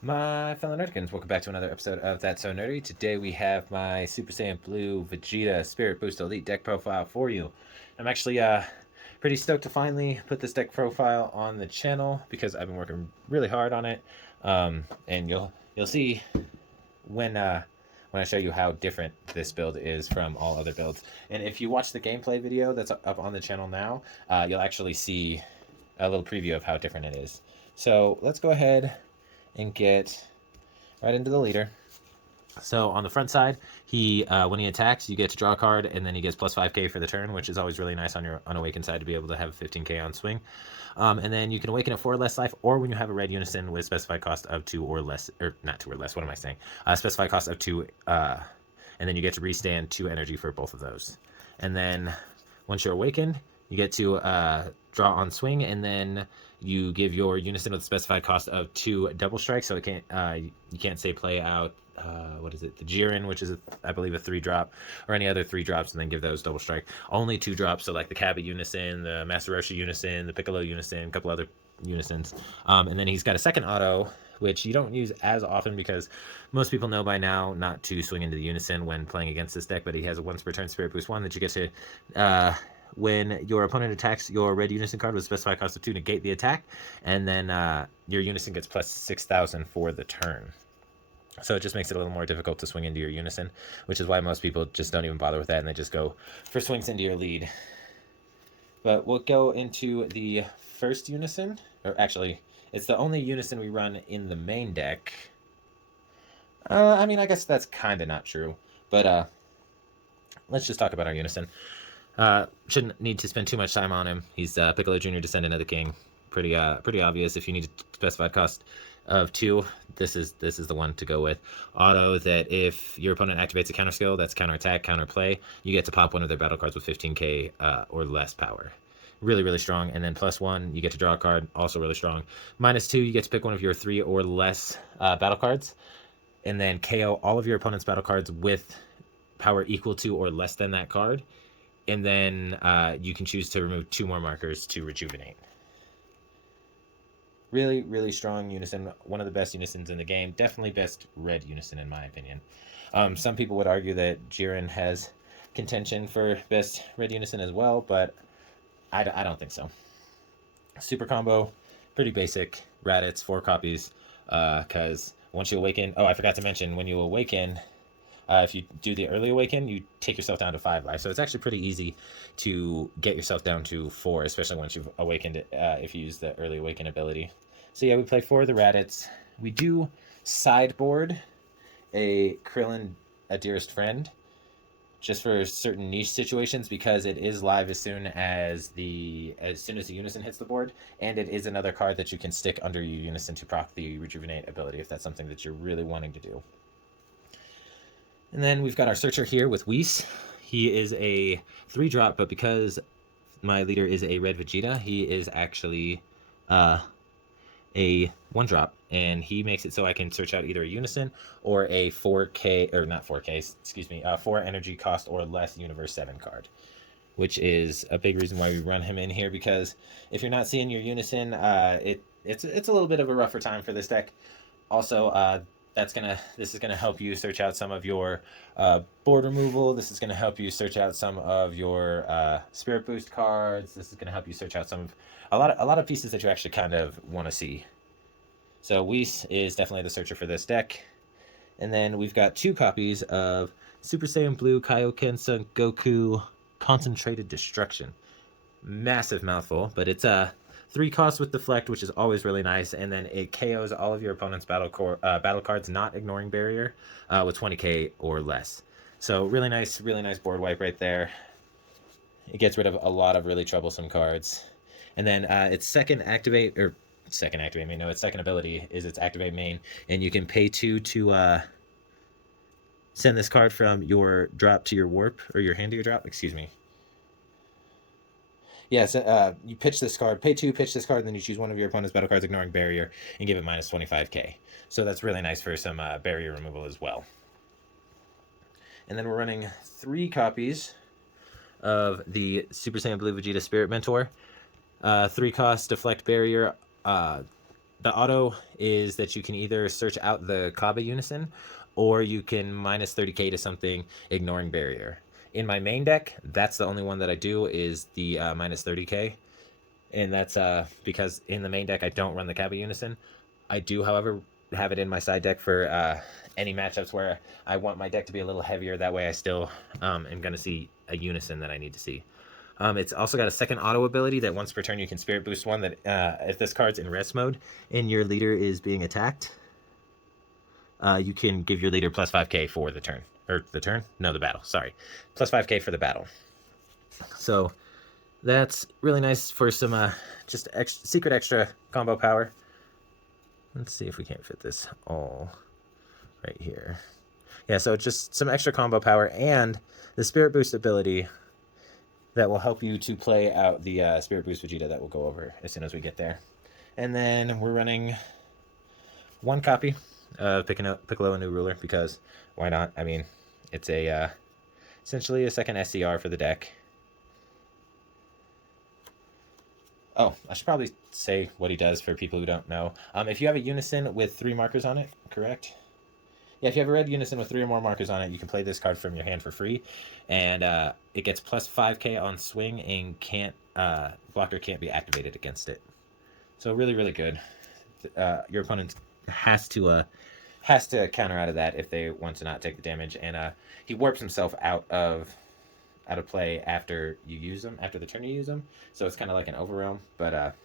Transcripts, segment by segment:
My fellow Nerdkins, welcome back to another episode of That's So Nerdy. Today we have my Super Saiyan Blue Vegeta Spirit Boost Elite deck profile for you. I'm actually pretty stoked to finally put this deck profile on the channel because I've been working really hard on it. And you'll see when I show you how different this build is from all other builds. And if you watch the gameplay video that's up on the channel now, you'll actually see a little preview of how different it is. So let's go ahead and get right into the leader. So on the front side, he when he attacks, you get to draw a card, and then he gets plus 5k for the turn, which is always really nice on your unawakened side to be able to have 15k on swing. And then you can awaken at 4 or less life, or when you have a red unison with specified cost of 2 or less, or not 2 or less, what am I saying? Specified cost of 2, and then you get to restand 2 energy for both of those. And then once you're awakened, you get to draw on swing, and then you give your unison with a specified cost of 2 double strikes, so it can't you can't say play out what is it, the Jiren, which is I believe a 3-drop, or any other 3 drops, and then give those double strike. Only 2 drops, so like the Cabba unison, the Master Roshi unison, the Piccolo unison, a couple other unisons. And then he's got a second auto, which you don't use as often because most people know by now not to swing into the unison when playing against this deck, but he has a once per turn Spirit Boost 1 that you get to when your opponent attacks your red unison card with a specified cost of 2, negate the attack, and then your unison gets plus 6,000 for the turn. So it just makes it a little more difficult to swing into your unison, which is why most people just don't even bother with that, and they just go for swings into your lead. But we'll go into the first unison, or actually, it's the only unison we run in the main deck. I mean, I guess that's kind of not true, but let's just talk about our unison. Shouldn't need to spend too much time on him. He's Piccolo Jr., Descendant of the King. Pretty obvious. If you need a specified cost of 2, this is the one to go with. Auto that if your opponent activates a counter skill, that's counter attack, counter play, you get to pop one of their battle cards with 15k or less power. Really, really strong. And then +1, you get to draw a card, also really strong. -2, you get to pick one of your 3 or less battle cards, and then KO all of your opponent's battle cards with power equal to or less than that card. And then you can choose to remove 2 more markers to rejuvenate. Really, really strong unison. One of the best unisons in the game. Definitely best red unison in my opinion. Some people would argue that Jiren has contention for best red unison as well, but I don't think so. Super combo, pretty basic. Raditz, 4 copies, because once you awaken... Oh, I forgot to mention, when you awaken... if you do the early awaken, you take yourself down to 5 life. So it's actually pretty easy to get yourself down to 4, especially once you've awakened it, if you use the early awaken ability. So yeah, we play 4 of the Raditz. We do sideboard a Krillin, a Dearest Friend, just for certain niche situations, because it is live as soon as the unison hits the board, and it is another card that you can stick under your unison to proc the rejuvenate ability if that's something that you're really wanting to do. And then we've got our Searcher here with Whis. He is a 3-drop, but because my leader is a red Vegeta, he is actually a 1-drop, and he makes it so I can search out either a unison or a 4k, or not 4k, excuse me, 4 energy cost or less Universe 7 card, which is a big reason why we run him in here, because if you're not seeing your unison, it's a little bit of a rougher time for this deck. Also, this is gonna help you search out some of your board removal. This is gonna help you search out some of your Spirit Boost cards. This is gonna help you search out some of a lot of pieces that you actually kind of want to see. So Whis is definitely the searcher for this deck. And then we've got 2 copies of Super Saiyan Blue Kaioken Son Goku Concentrated Destruction. Massive mouthful, but it's a 3 costs with Deflect, which is always really nice, and then it KOs all of your opponent's battle cards, not ignoring barrier, with 20k or less. So really nice board wipe right there. It gets rid of a lot of really troublesome cards. And then its second ability is its activate main, and you can pay 2 to send this card from your drop to your warp, or your hand to your drop, excuse me. Yes, you pitch this card, pay 2, pitch this card, and then you choose one of your opponent's battle cards ignoring barrier and give it minus 25k. So that's really nice for some barrier removal as well. And then we're running 3 copies of the Super Saiyan Blue Vegeta Spirit Mentor. 3 cost, deflect barrier, the auto is that you can either search out the Kaba Unison, or you can minus 30k to something, ignoring barrier. In my main deck, that's the only one that I do, is the minus 30k. And that's because in the main deck I don't run the Kaba Unison. I do, however, have it in my side deck for any matchups where I want my deck to be a little heavier. That way I still am going to see a Unison that I need to see. It's also got a second auto ability that once per turn you can Spirit Boost one, that if this card's in rest mode and your leader is being attacked, you can give your leader plus 5k for the turn. Or the turn? No, the battle. Sorry. Plus 5k for the battle. So that's really nice for some just secret extra combo power. Let's see if we can't fit this all right here. Yeah, so just some extra combo power and the Spirit Boost ability that will help you to play out the Spirit Boost Vegeta that we'll go over as soon as we get there. And then we're running one copy of Piccolo a New Ruler, because why not? I mean, it's a essentially a second SCR for the deck. Oh, I should probably say what he does for people who don't know. If you have a Unison with 3 markers on it, correct? Yeah, if you have a red Unison with 3 or more markers on it, you can play this card from your hand for free. And it gets plus 5k on swing, and blocker can't be activated against it. So really, really good. Your opponent has to counter out of that if they want to not take the damage. And he warps himself out of play after you use them, after the turn you use them. So it's kind of like an overwhelm, but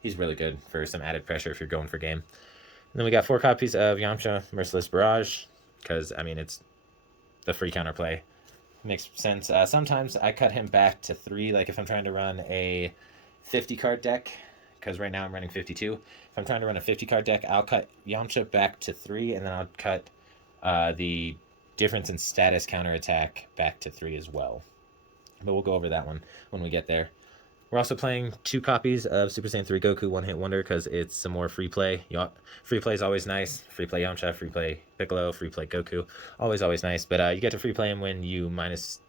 he's really good for some added pressure if you're going for game. And then we got 4 copies of Yamcha Merciless Barrage, because, I mean, it's the free counterplay. Makes sense. Sometimes I cut him back to 3, like if I'm trying to run a 50-card deck, because right now I'm running 52. If I'm trying to run a 50-card deck, I'll cut Yamcha back to 3, and then I'll cut the difference in status counterattack back to 3 as well. But we'll go over that one when we get there. We're also playing 2 copies of Super Saiyan 3 Goku One Hit Wonder, because it's some more free play. Free play is always nice. Free play Yamcha, free play Piccolo, free play Goku. Always nice. But you get to free play him when you minus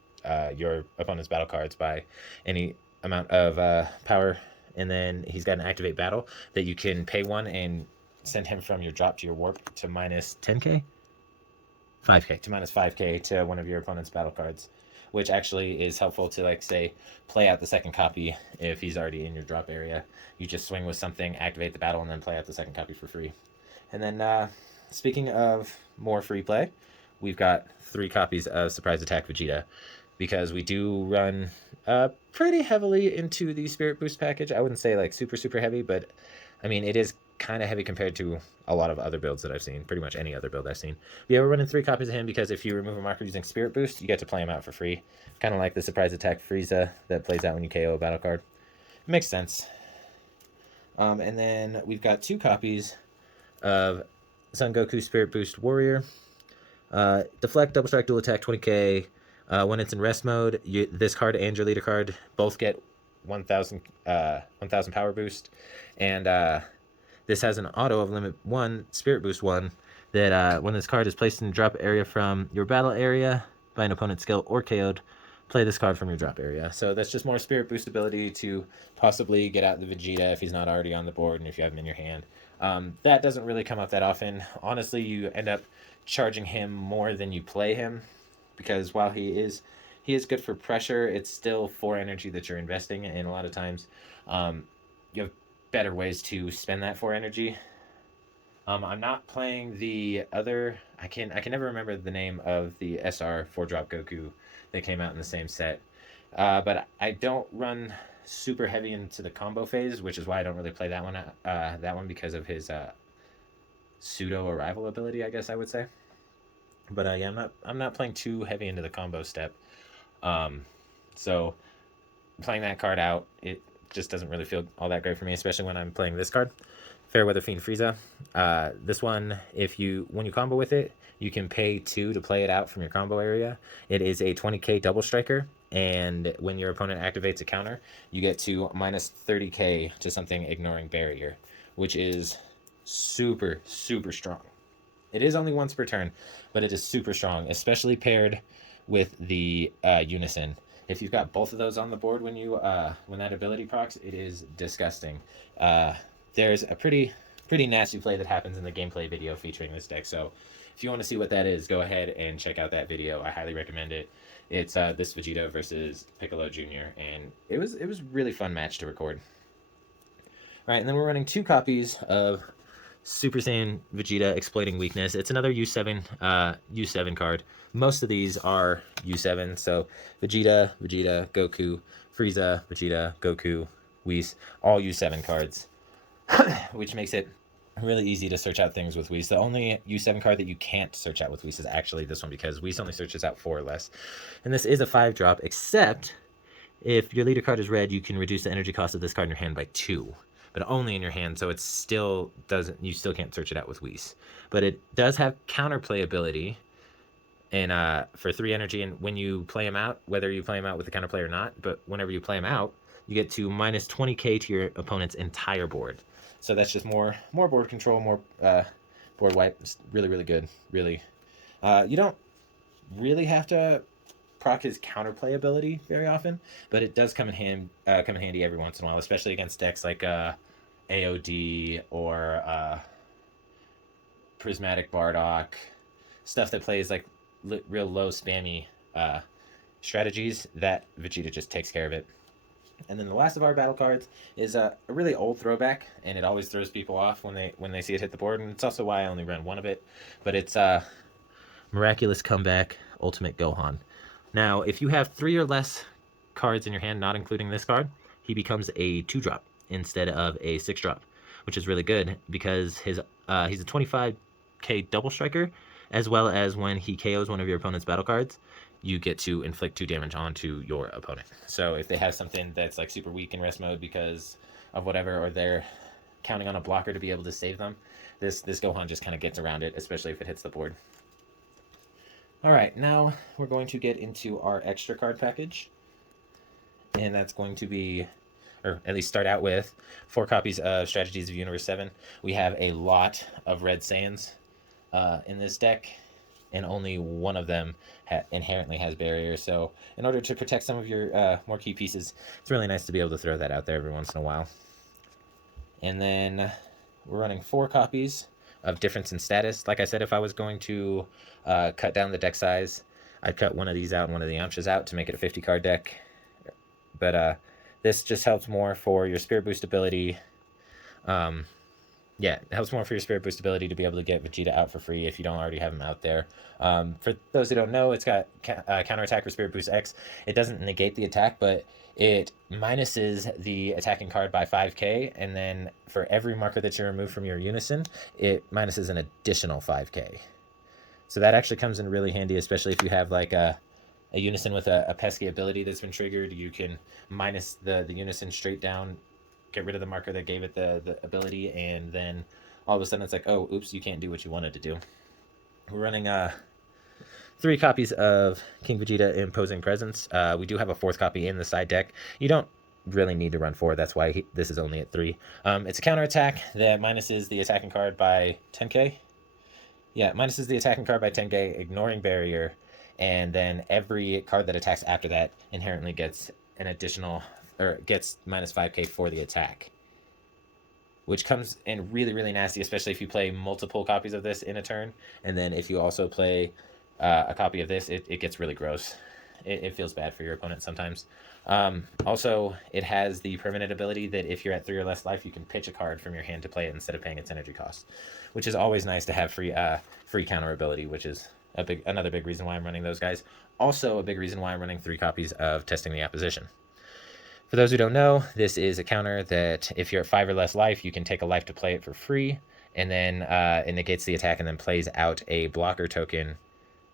your opponent's battle cards by any amount of power. And then he's got an Activate Battle that you can pay 1 and send him from your drop to your warp to minus 10k? 5k. To minus 5k to one of your opponent's battle cards, which actually is helpful to, like, say, play out the second copy if he's already in your drop area. You just swing with something, activate the battle, and then play out the second copy for free. And then, speaking of more free play, we've got 3 copies of Surprise Attack Vegeta, because we do run pretty heavily into the Spirit Boost package. I wouldn't say, like, super heavy, but, I mean, it is kind of heavy compared to a lot of other builds that I've seen. Pretty much any other build I've seen. But yeah, we're running 3 copies of him, because if you remove a marker using Spirit Boost, you get to play him out for free. Kind of like the Surprise Attack Frieza that plays out when you KO a battle card. Makes sense. And then we've got 2 copies of Son Goku Spirit Boost Warrior. Deflect, Double Strike, Dual Attack, 20k. When it's in rest mode, this card and your leader card both get 1,000 power boost. And this has an auto of limit 1, Spirit Boost 1, that when this card is placed in the drop area from your battle area by an opponent's skill or KO'd, play this card from your drop area. So that's just more Spirit Boost ability to possibly get out the Vegeta if he's not already on the board and if you have him in your hand. That doesn't really come up that often. Honestly, you end up charging him more than you play him, because while he is good for pressure, it's still 4 energy that you're investing, and a lot of times you have better ways to spend that 4 energy. I'm not playing the other. I can never remember the name of the SR 4-drop Goku that came out in the same set. But I don't run super heavy into the combo phase, which is why I don't really play that one. That one because of his pseudo arrival ability, I guess I would say. But yeah, I'm not playing too heavy into the combo step. So playing that card out, it just doesn't really feel all that great for me, especially when I'm playing this card, Fairweather Fiend Frieza. This one, when you combo with it, you can pay 2 to play it out from your combo area. It is a 20k double striker, and when your opponent activates a counter, you get to minus 30k to something ignoring barrier, which is super strong. It is only once per turn, but it is super strong, especially paired with the Unison. If you've got both of those on the board when that ability procs, it is disgusting. There's a pretty pretty nasty play that happens in the gameplay video featuring this deck. So if you want to see what that is, go ahead and check out that video. I highly recommend it. It's this Vegeta versus Piccolo Jr. and it was really fun match to record. All right, and then we're running 2 copies of Super Saiyan Vegeta Exploiting Weakness. It's another U7 card. Most of these are U7, so Vegeta, Goku, Frieza, Vegeta, Goku, Whis, all U7 cards, which makes it really easy to search out things with Whis. The only U7 card that you can't search out with Whis is actually this one, because Whis only searches out 4 or less. And this is a 5-drop, except if your leader card is red, you can reduce the energy cost of this card in your hand by 2. But only in your hand, so it still doesn't, you still can't search it out with Whis. But it does have counterplay ability, and for 3 energy, and when you play him out, whether you play him out with the counterplay or not, but whenever you play him out, you get to minus 20k to your opponent's entire board. So that's just more board control, more board wipe. It's really good. Really, you don't really have to proc his counterplay ability very often, but it does come in handy every once in a while, especially against decks like AOD or Prismatic Bardock, stuff that plays like real low spammy strategies. That Vegeta just takes care of it. And then the last of our battle cards is a really old throwback, and it always throws people off when they see it hit the board, and it's also why I only ran 1 of it. But it's Miraculous Comeback Ultimate Gohan. Now, if you have 3 or less cards in your hand, not including this card, he becomes a 2-drop instead of a 6-drop, which is really good because he's a 25k double striker, as well as when he KOs one of your opponent's battle cards, you get to inflict 2 damage onto your opponent. So if they have something that's like super weak in rest mode because of whatever, or they're counting on a blocker to be able to save them, this Gohan just kind of gets around it, especially if it hits the board. All right, now we're going to get into our extra card package, and that's going to be, or at least start out with, 4 copies of Strategies of Universe 7. We have a lot of Red Saiyans in this deck, and only one of them inherently has barriers. So in order to protect some of your more key pieces, it's really nice to be able to throw that out there every once in a while. And then we're running 4 copies of Difference in Status. Like I said, if I was going to cut down the deck size, I'd cut one of these out and one of the Yamchas out to make it a 50 card deck. But this just helps more for your Spirit Boost ability. Yeah, it helps more for your Spirit Boost ability to be able to get Vegeta out for free if you don't already have him out there. For those who don't know, it's got Counterattack for Spirit Boost X. It doesn't negate the attack, but it minuses the attacking card by 5k, and then for every marker that you remove from your Unison, it minuses an additional 5k. So that actually comes in really handy, especially if you have like a Unison with a pesky ability that's been triggered. You can minus the Unison straight down, get rid of the marker that gave it the ability, and then all of a sudden it's like, oh, oops, you can't do what you wanted to do. We're running 3 copies of King Vegeta Imposing Presence. We do have a 4th copy in the side deck. You don't really need to run 4, that's why this is only at 3. It's a counterattack that minuses the attacking card by 10k. Yeah, minuses the attacking card by 10k, ignoring barrier, and then every card that attacks after that inherently gets an additional, or gets minus 5k for the attack, which comes in really nasty, especially if you play multiple copies of this in a turn. And then if you also play a copy of this, it gets really gross. It feels bad for your opponent sometimes. Also, it has the permanent ability that if you're at 3 or less life, you can pitch a card from your hand to play it instead of paying its energy cost, which is always nice to have free counter ability, which is another big reason why I'm running those guys. Also a big reason why I'm running 3 copies of Testing the Opposition. For those who don't know, this is a counter that if you're at 5 or less life, you can take a life to play it for free, and then it negates the attack and then plays out a blocker token.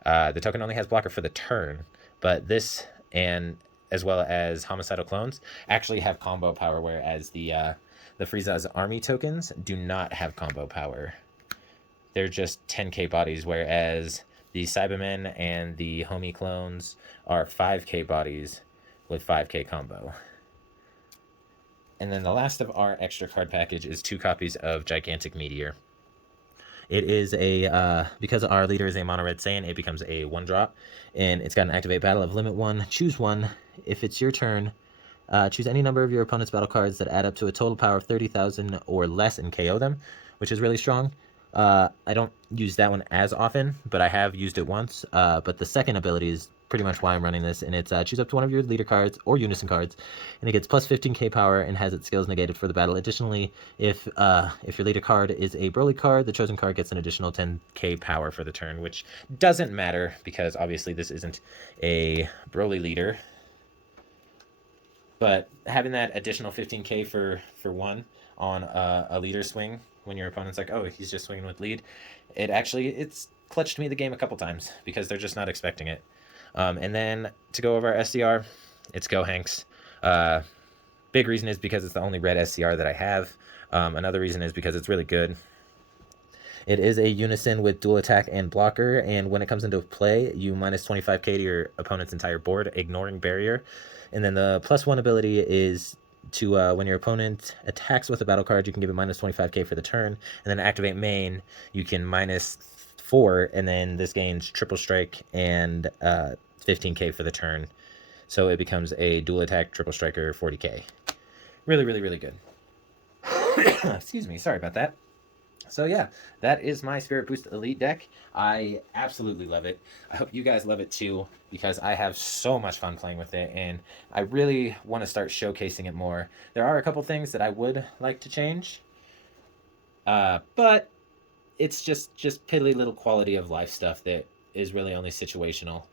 The token only has blocker for the turn, but this, and as well as Homicidal Clones, actually have combo power, whereas the Frieza's army tokens do not have combo power. They're just 10k bodies, whereas the Cybermen and the Homie Clones are 5k bodies with 5k combo. And then the last of our extra card package is 2 copies of Gigantic Meteor. It is a, because our leader is a Mono Red Saiyan, it becomes a 1-drop, and it's got an activate battle of limit 1. Choose 1. If it's your turn, choose any number of your opponent's battle cards that add up to a total power of 30,000 or less and KO them, which is really strong. I don't use that one as often, but I have used it once. But the second ability is pretty much why I'm running this, and it's choose up to one of your leader cards or unison cards, and it gets plus 15k power and has its skills negated for the battle. Additionally, if your leader card is a Broly card, the chosen card gets an additional 10k power for the turn, which doesn't matter because obviously this isn't a Broly leader. But having that additional 15k for one on a leader swing when your opponent's like, oh, he's just swinging with lead, it's clutched me the game a couple times because they're just not expecting it. And then to go over our SCR, it's Gohanks. Big reason is because it's the only red SCR that I have. Another reason is because it's really good. It is a unison with dual attack and blocker, and when it comes into play, you minus 25k to your opponent's entire board, ignoring barrier. And then the +1 ability is to, when your opponent attacks with a battle card, you can give it minus 25k for the turn, and then activate main, you can minus 4, and then this gains triple strike and 15k for the turn. So it becomes a dual attack triple striker 40k. Really, really, really good. Excuse me, sorry about that. So yeah, that is my Spirit Boost Elite deck. I absolutely love it. I hope you guys love it too, because I have so much fun playing with it, and I really want to start showcasing it more. There are a couple things that I would like to change, but it's just piddly little quality of life stuff that is really only situational.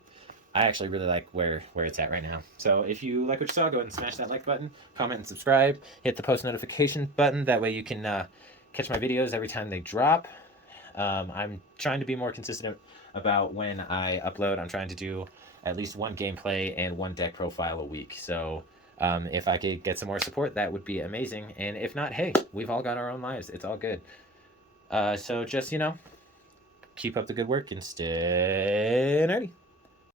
I actually really like where it's at right now. So if you like what you saw, go ahead and smash that like button, comment and subscribe, hit the post notification button. That way you can catch my videos every time they drop. I'm trying to be more consistent about when I upload. I'm trying to do at least one gameplay and one deck profile a week. So if I could get some more support, that would be amazing. And if not, hey, we've all got our own lives. It's all good. So just, keep up the good work and stay nerdy.